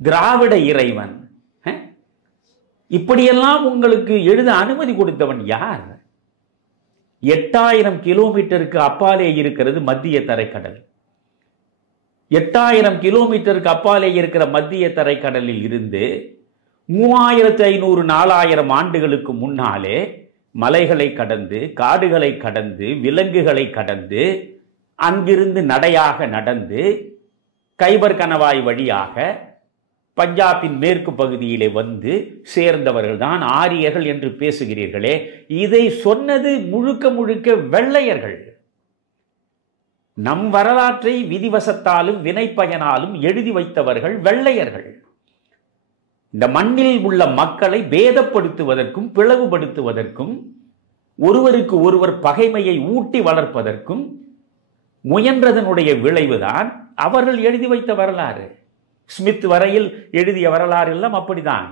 திராவிட இறைவன். இப்படியெல்லாம் உங்களுக்கு எழுத அனுமதி கொடுத்தவன் யார்? 8000 கிலோமீட்டருக்கு அப்பாலே இருக்கிறது மத்திய தரைக்கடல். 8000 கிலோமீட்டருக்கு அப்பாலே இருக்கிற மத்திய தரைக்கடலில் இருந்து 3500 4000 ஆண்டுகளுக்கு முன்னாலே மலைகளை கடந்து, காடுகளை கடந்து, விலங்குகளை கடந்து, அங்கிருந்து நடையாக நடந்து கைபர் கணவாய் வழியாக பஞ்சாபின் மேற்கு பகுதியிலே வந்து சேர்ந்தவர்கள் தான் ஆரியர்கள் என்று பேசுகிறீர்களே, இதை சொன்னது முழுக்க முழுக்க வெள்ளையர்கள். நம் வரலாற்றை விதிவசத்தாலும் வினைப்பயனாலும் எழுதி வைத்தவர்கள் வெள்ளையர்கள். இந்த மண்ணில் உள்ள மக்களை பேதப்படுத்துவதற்கும் பிளவுபடுத்துவதற்கும் ஒருவருக்கு ஒருவர் பகைமையை ஊட்டி வளர்ப்பதற்கும் முயன்றதனுடைய விளைவுதான் அவர்கள் எழுதி வைத்த வரலாறு. ஸ்மித் வரையில் எழுதிய வரலாறு எல்லாம் அப்படிதான்.